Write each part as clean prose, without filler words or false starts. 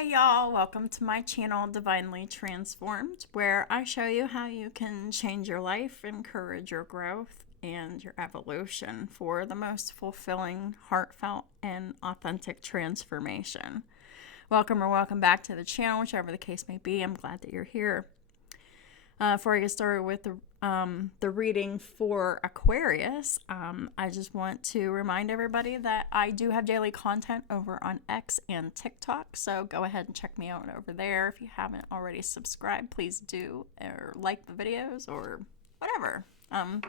Hey y'all, welcome to my channel Divinely Transformed, where I show you how you can change your life, encourage your growth and your evolution for the most fulfilling, heartfelt, and authentic transformation. Welcome or welcome back to the channel, whichever the case may be. I'm glad that you're here. Before I get started with the reading for Aquarius, I just want to remind everybody that I do have daily content over on X and TikTok, so go ahead and check me out over there. If you haven't already subscribed, please do, or like the videos, or whatever. I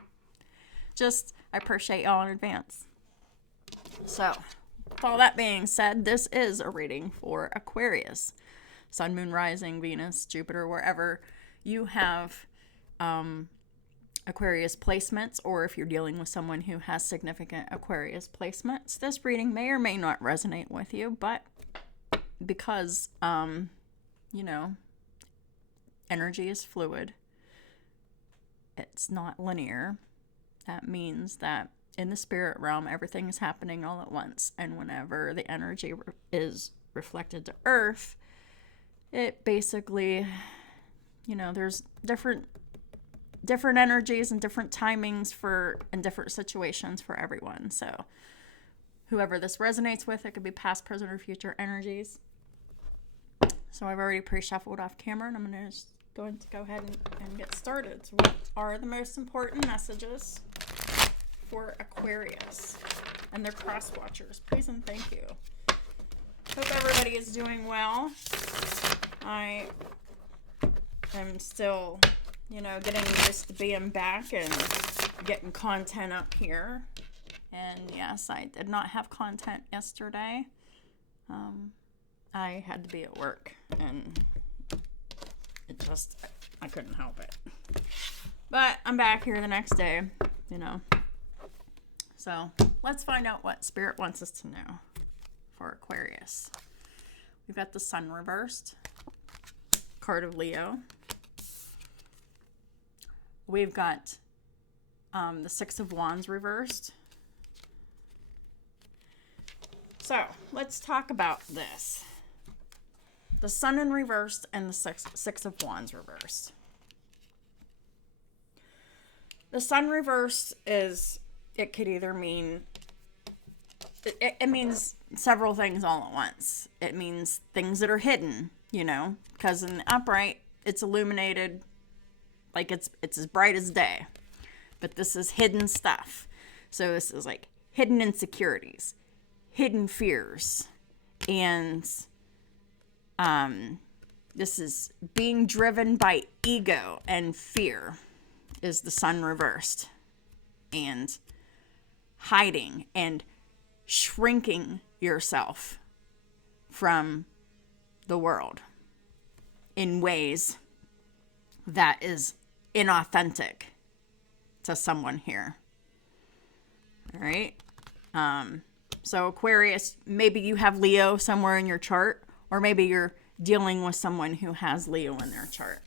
appreciate y'all in advance. So, with all that being said, this is a reading for Aquarius. Sun, Moon, Rising, Venus, Jupiter, wherever you have Aquarius placements, or if you're dealing with someone who has significant Aquarius placements, this reading may or may not resonate with you, but because, energy is fluid, it's not linear, that means that in the spirit realm, everything is happening all at once, and whenever the energy is reflected to Earth, it basically... there's different energies and different timings and different situations for everyone. So whoever this resonates with, it could be past, present, or future energies. So I've already pre-shuffled off camera, and I'm going to go ahead and get started. So what are the most important messages for Aquarius and their cross watchers? Please and thank you. Hope everybody is doing well. I'm still, getting used to being back and getting content up here. And yes, I did not have content yesterday. I had to be at work, and I couldn't help it. But I'm back here the next day, So let's find out what Spirit wants us to know for Aquarius. We've got the Sun reversed, card of Leo. We've got the Six of Wands reversed. So let's talk about this. The Sun in reversed and the Six of Wands reversed. The Sun reversed it could either mean, it means several things all at once. It means things that are hidden, because in the upright, it's illuminated, like it's as bright as day. But this is hidden stuff. So this is like hidden insecurities, hidden fears, and this is being driven by ego and fear is the Sun reversed. And hiding and shrinking yourself from the world in ways that is inauthentic to someone here. All right. So Aquarius, maybe you have Leo somewhere in your chart, or maybe you're dealing with someone who has Leo in their chart.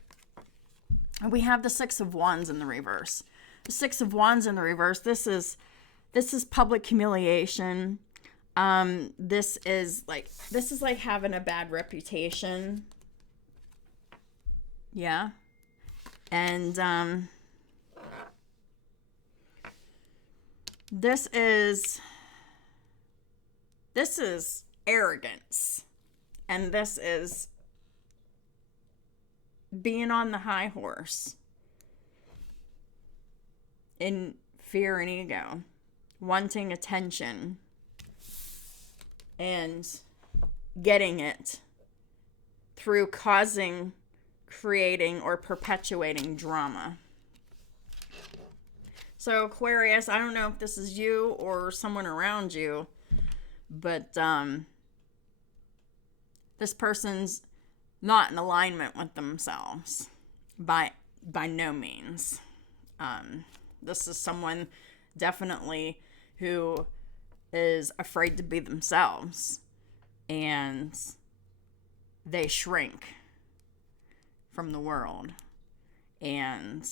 And we have the Six of Wands in the reverse. The Six of Wands in the reverse, this is public humiliation. This is like having a bad reputation. Yeah. And this is arrogance. And this is being on the high horse in fear and ego, wanting attention and getting it through creating, or perpetuating drama. So Aquarius, I don't know if this is you or someone around you, but this person's not in alignment with themselves by no means. This is someone definitely who is afraid to be themselves, and they shrink from the world. And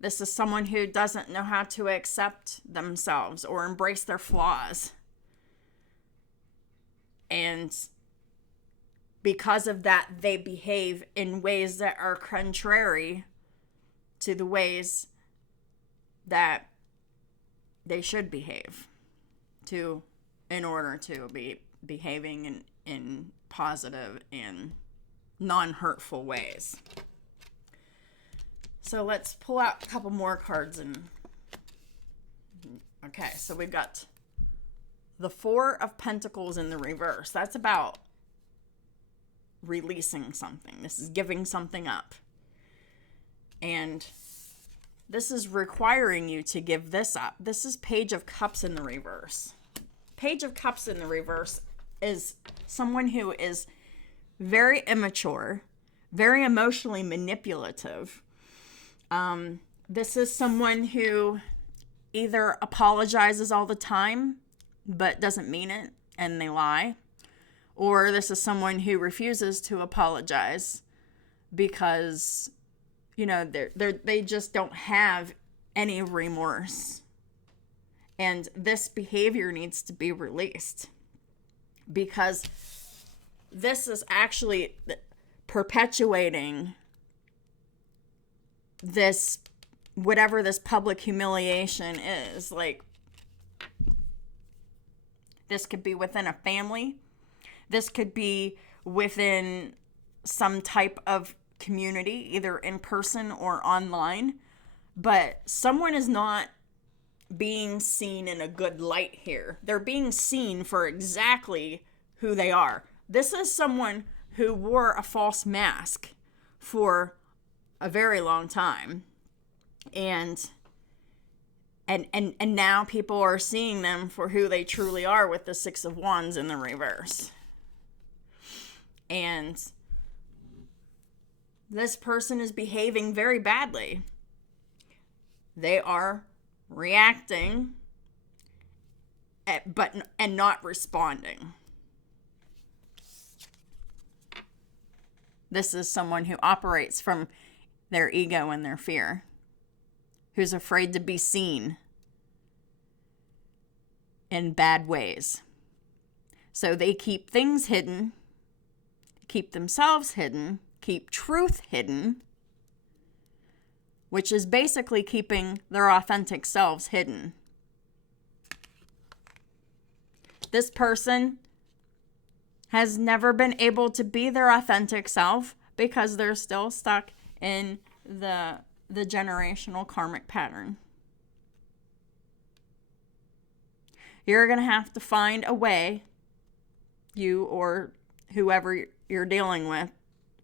this is someone who doesn't know how to accept themselves or embrace their flaws. And because of that, they behave in ways that are contrary to the ways that they should behave in order to be behaving in positive and non-hurtful ways. So let's pull out a couple more cards. Okay, so we've got the Four of Pentacles in the reverse. That's about releasing something. This is giving something up. And this is requiring you to give this up. This is Page of Cups in the reverse. Page of Cups in the reverse is someone who is very immature, very emotionally manipulative. This is someone who either apologizes all the time but doesn't mean it and they lie, or this is someone who refuses to apologize because, you know, they just don't have any remorse. And this behavior needs to be released, because this is actually perpetuating this, whatever this public humiliation is. Like, this could be within a family. This could be within some type of community, either in person or online. But someone is not being seen in a good light here. They're being seen for exactly who they are. This is someone who wore a false mask for a very long time. And now people are seeing them for who they truly are with the Six of Wands in the reverse. And this person is behaving very badly. They are reacting and not responding. This is someone who operates from their ego and their fear, who's afraid to be seen in bad ways. So they keep things hidden, keep themselves hidden, keep truth hidden, which is basically keeping their authentic selves hidden. This person has never been able to be their authentic self because they're still stuck in the generational karmic pattern. You're going to have to find a way, you or whoever you're dealing with,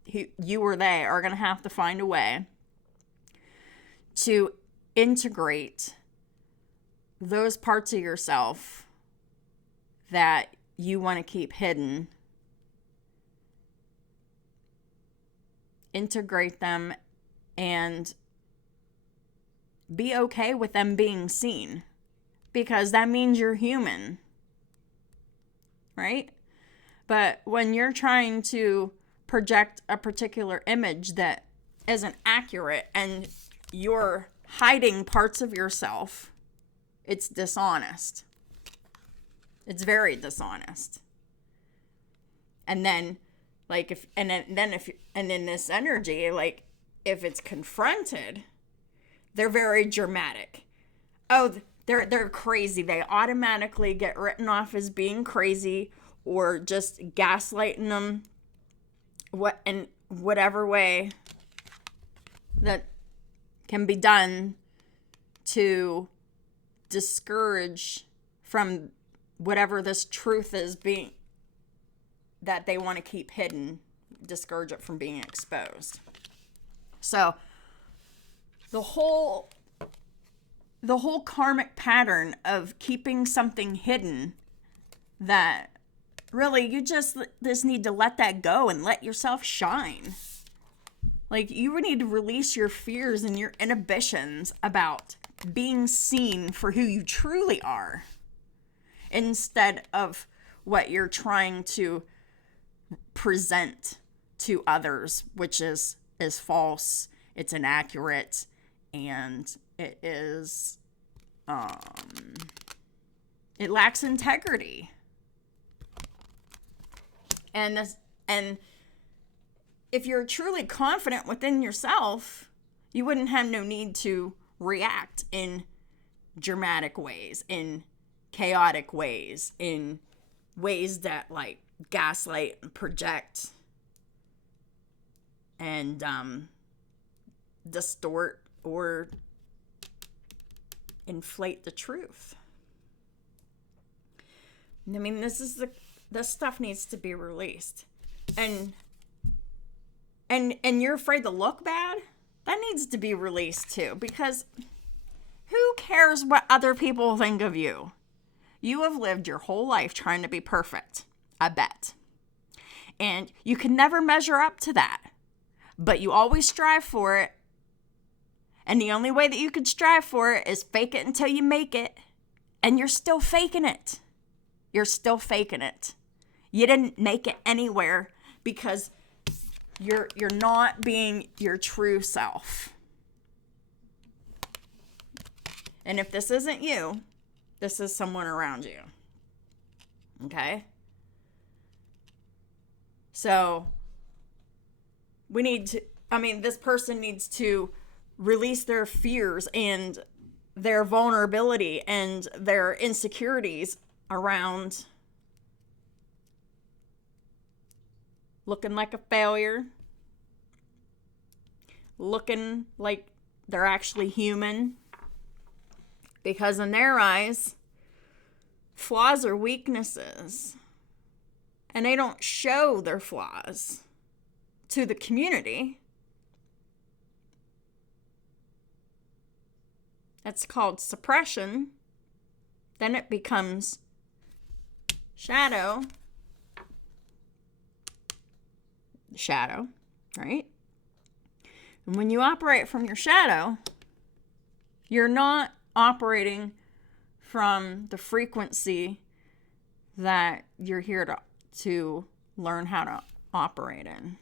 you or they are going to have to find a way to integrate those parts of yourself that you want to keep hidden. Integrate them and be okay with them being seen, because that means you're human, right? But when you're trying to project a particular image that isn't accurate and you're hiding parts of yourself, it's dishonest. It's very dishonest. And then, like, in this energy, like, if it's confronted, they're very dramatic. Oh, they're crazy. They automatically get written off as being crazy, or just gaslighting them, in whatever way that can be done to discourage from whatever this truth is being that they want to keep hidden, discourage it from being exposed. So the whole karmic pattern of keeping something hidden, that really you just need to let that go and let yourself shine. Like, you need to release your fears and your inhibitions about being seen for who you truly are, instead of what you're trying to present to others, which is false, it's inaccurate, and it is it lacks integrity. And And if you're truly confident within yourself, you wouldn't have no need to react in dramatic ways, in chaotic ways, in ways that like gaslight and project and distort or inflate the truth. I mean, this stuff needs to be released. And you're afraid to look bad? That needs to be released too, because who cares what other people think of you? You have lived your whole life trying to be perfect, I bet. And you can never measure up to that, but you always strive for it. And the only way that you can strive for it is fake it until you make it. And you're still faking it. You're still faking it. You didn't make it anywhere because you're not being your true self. And if this isn't you, this is someone around you. Okay? So this person needs to release their fears and their vulnerability and their insecurities around looking like a failure, looking like they're actually human, because in their eyes, flaws are weaknesses, and they don't show their flaws to the community. That's called suppression. Then it becomes shadow, right? And when you operate from your shadow, you're not operating from the frequency that you're here to learn how to operate in.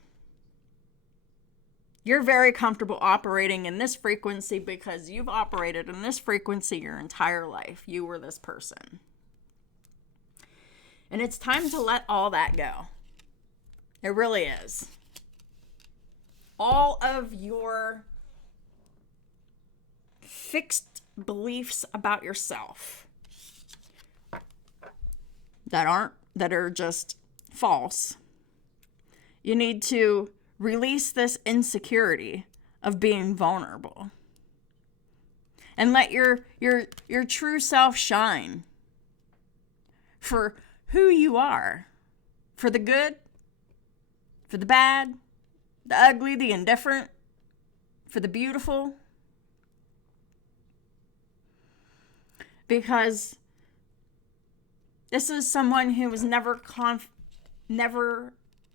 You're very comfortable operating in this frequency because you've operated in this frequency your entire life. You were this person. And it's time to let all that go. It really is. All of your fixed beliefs about yourself that are just false. You need to release this insecurity of being vulnerable and let your true self shine for who you are, for the good, for the bad, the ugly, the indifferent, for the beautiful. Because this is someone who was never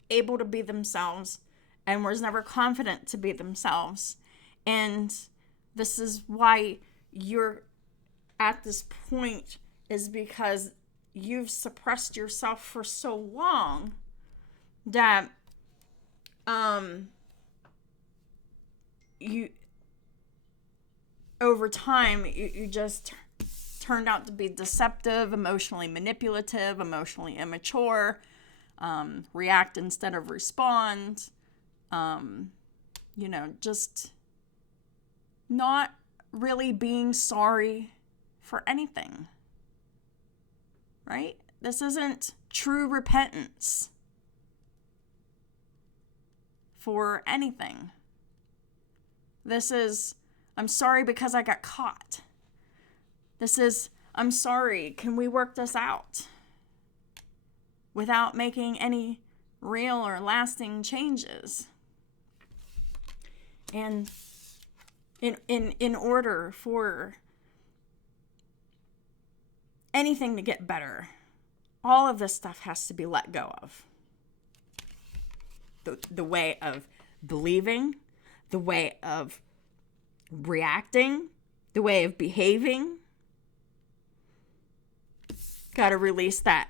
able to be themselves and was never confident to be themselves. And this is why you're at this point, is because you've suppressed yourself for so long that you over time you just turned out to be deceptive, emotionally manipulative, emotionally immature, react instead of respond, just not really being sorry for anything, right? This isn't true repentance for anything. This is, I'm sorry because I got caught. This is, I'm sorry, can we work this out? Without making any real or lasting changes. And in order for anything to get better, all of this stuff has to be let go of. The way of believing, the way of reacting, the way of behaving. Got to release that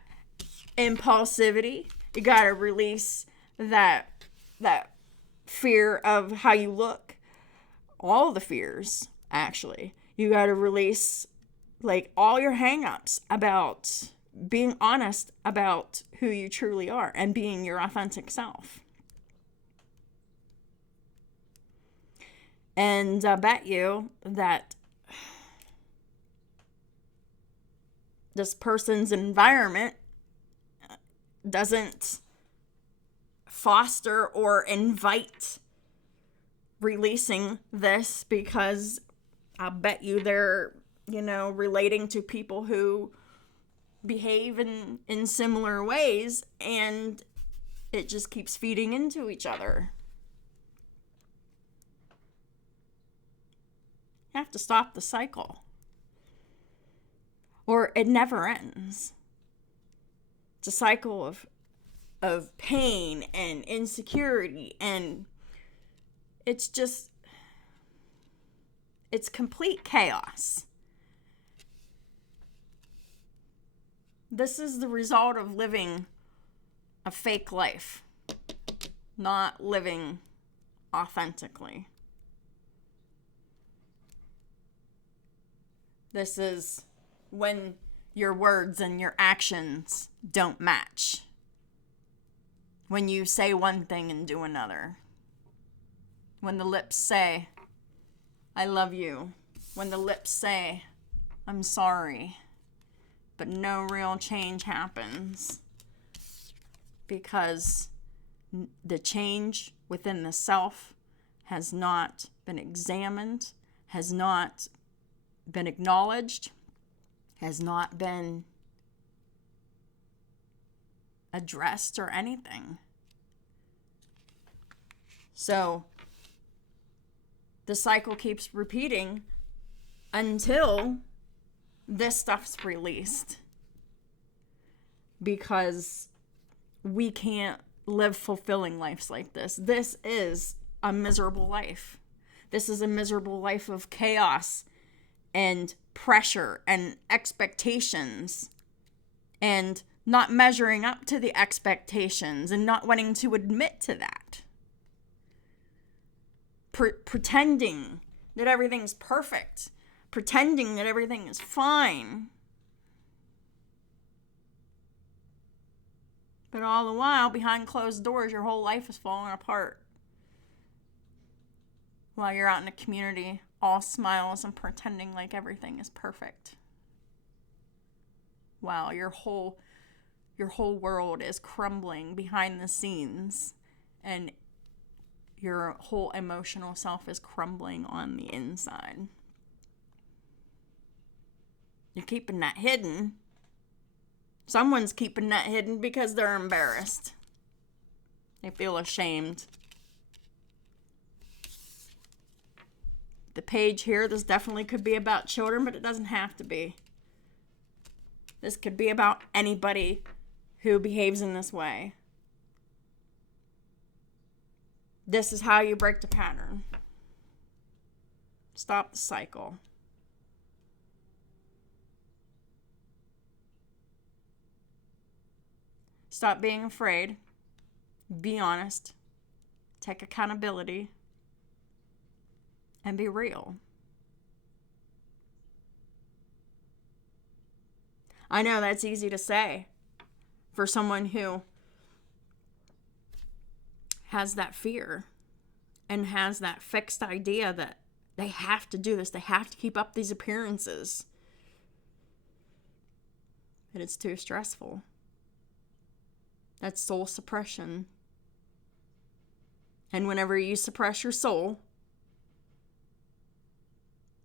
impulsivity. You got to release that fear of how you look. All the fears, actually. You got to release like all your hang-ups about being honest about who you truly are and being your authentic self. And I bet you that this person's environment doesn't foster or invite releasing this, because I bet you they're, relating to people who behave in similar ways, and it just keeps feeding into each other. You have to stop the cycle, or it never ends. It's a cycle of pain and insecurity, and it's complete chaos. This is the result of living a fake life, not living authentically. This is when your words and your actions don't match. When you say one thing and do another. When the lips say, I love you. When the lips say, I'm sorry. But no real change happens. Because the change within the self has not been examined, has not been acknowledged, has not been addressed or anything. So the cycle keeps repeating until this stuff's released, because we can't live fulfilling lives like this. This is a miserable life. This is a miserable life of chaos and pressure and expectations, and not measuring up to the expectations and not wanting to admit to that. Pretending that everything's perfect, pretending that everything is fine. But all the while, behind closed doors, your whole life is falling apart. While you're out in the community, all smiles and pretending like everything is perfect. Wow, your whole world is crumbling behind the scenes, and your whole emotional self is crumbling on the inside. You're keeping that hidden. Someone's keeping that hidden because they're embarrassed. They feel ashamed. The page here, this definitely could be about children, but it doesn't have to be. This could be about anybody who behaves in this way. This is how you break the pattern. Stop the cycle. Stop being afraid. Be honest. Take accountability. And be real. I know that's easy to say for someone who has that fear and has that fixed idea that they have to do this, they have to keep up these appearances. And it's too stressful. That's soul suppression. And whenever you suppress your soul,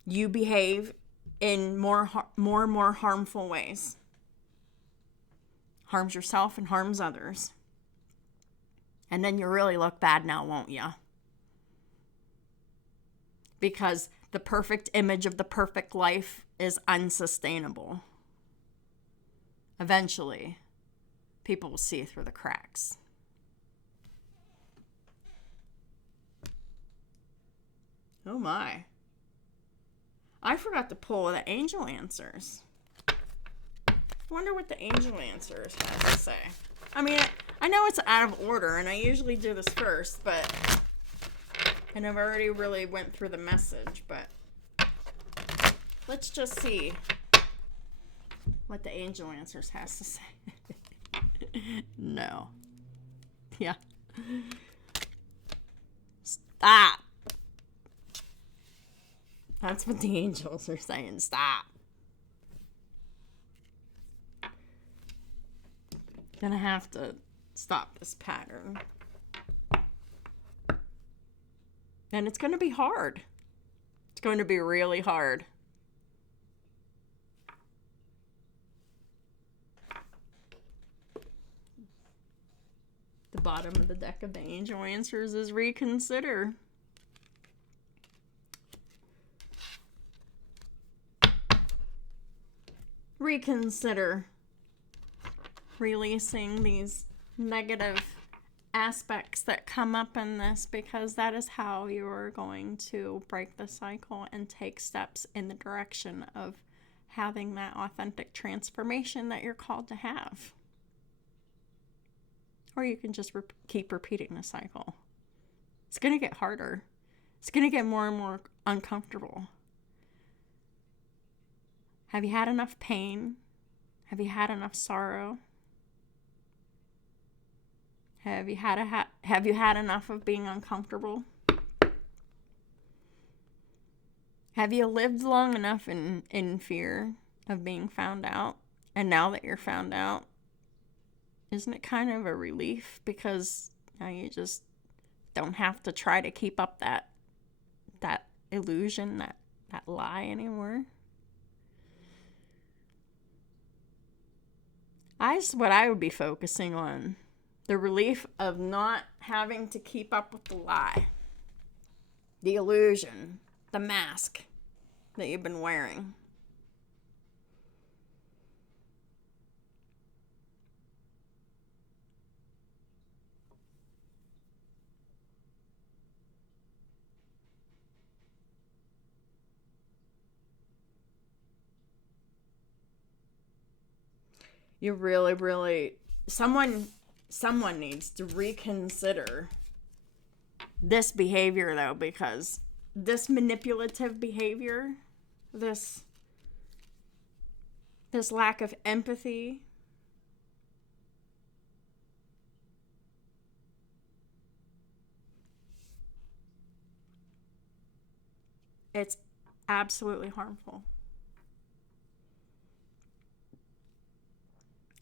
you behave in more and more harmful ways. Harms yourself and harms others. And then you really look bad now, won't you? Because the perfect image of the perfect life is unsustainable. Eventually, people will see through the cracks. Oh my. I forgot to pull the angel answers. I wonder what the angel answers have to say. I mean, I know it's out of order, and I usually do this first, but... And I've already really went through the message, but... Let's just see what the angel answers has to say. No. Yeah. Stop. That's what the angels are saying. Stop. Gonna have to stop this pattern. And it's gonna be hard. It's going to be really hard. The bottom of the deck of the angel answers is reconsider. Reconsider releasing these negative aspects that come up in this, because that is how you're going to break the cycle and take steps in the direction of having that authentic transformation that you're called to have. Or you can just keep repeating the cycle. It's going to get harder. It's going to get more and more uncomfortable. Have you had enough pain? Have you had enough sorrow? Have you had enough of being uncomfortable? Have you lived long enough in fear of being found out? And now that you're found out, isn't it kind of a relief? Because now you just don't have to try to keep up that illusion, that lie anymore. What I would be focusing on. The relief of not having to keep up with the lie, the illusion, the mask that you've been wearing. You really, someone needs to reconsider this behavior, though, because this manipulative behavior, this lack of empathy, it's absolutely harmful.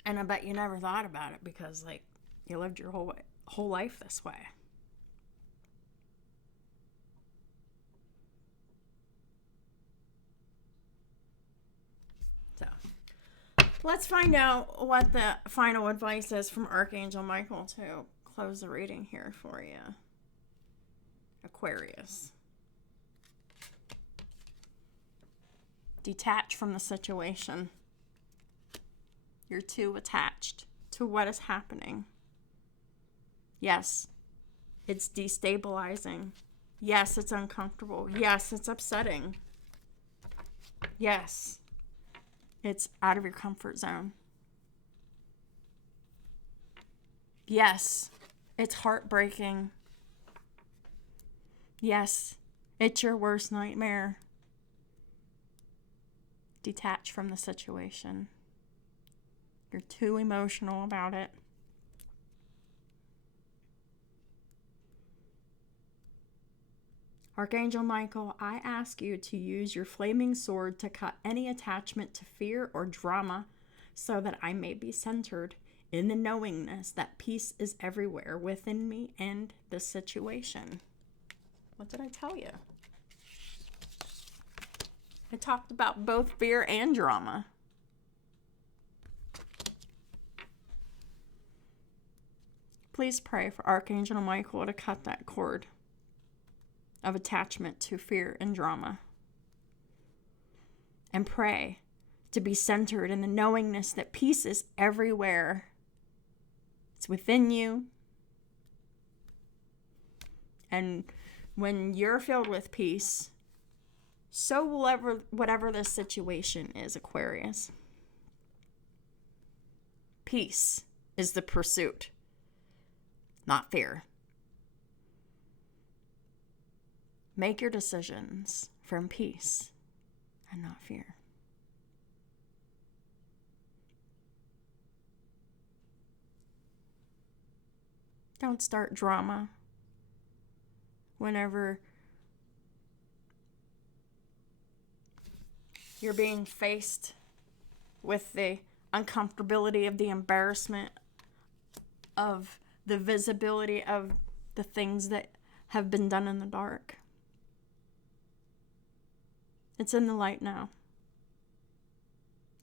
And I bet you never thought about it because, like, you lived your whole life this way. So, let's find out what the final advice is from Archangel Michael to close the reading here for you. Aquarius. Detach from the situation. You're too attached to what is happening. Yes, it's destabilizing. Yes, it's uncomfortable. Yes, it's upsetting. Yes, it's out of your comfort zone. Yes, it's heartbreaking. Yes, it's your worst nightmare. Detach from the situation. You're too emotional about it. Archangel Michael, I ask you to use your flaming sword to cut any attachment to fear or drama so that I may be centered in the knowingness that peace is everywhere within me and the situation. What did I tell you? I talked about both fear and drama. Please pray for Archangel Michael to cut that cord of attachment to fear and drama. And pray to be centered in the knowingness that peace is everywhere. It's within you. And when you're filled with peace, so will whatever this situation is, Aquarius. Peace is the pursuit, not fear. Make your decisions from peace and not fear. Don't start drama whenever you're being faced with the uncomfortability of the embarrassment of the visibility of the things that have been done in the dark. It's in the light now.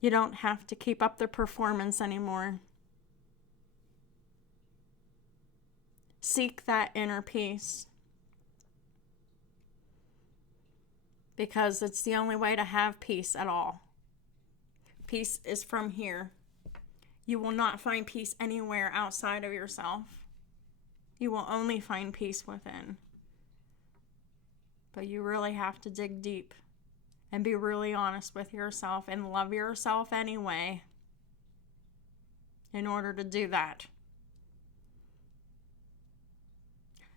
You don't have to keep up the performance anymore. Seek that inner peace, because it's the only way to have peace at all. Peace is from here. You will not find peace anywhere outside of yourself. You will only find peace within. But you really have to dig deep and be really honest with yourself and love yourself anyway in order to do that.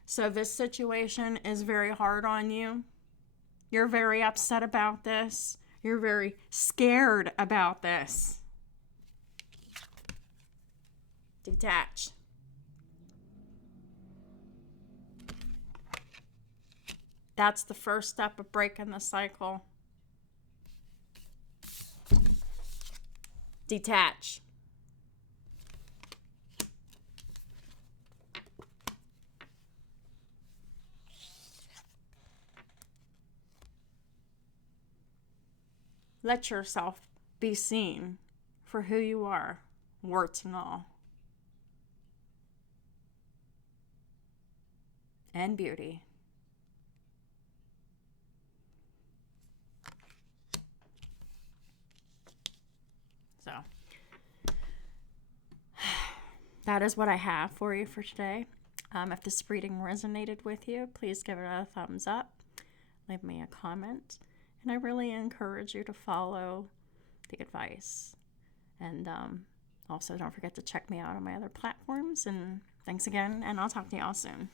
So this situation is very hard on you. You're very upset about this. You're very scared about this. Detach. That's the first step of breaking the cycle. Detach. Let yourself be seen for who you are, warts and all. And beauty. So, that is what I have for you for today. If this reading resonated with you, please give it a thumbs up. Leave me a comment. And I really encourage you to follow the advice. And also don't forget to check me out on my other platforms. And thanks again, and I'll talk to y'all soon.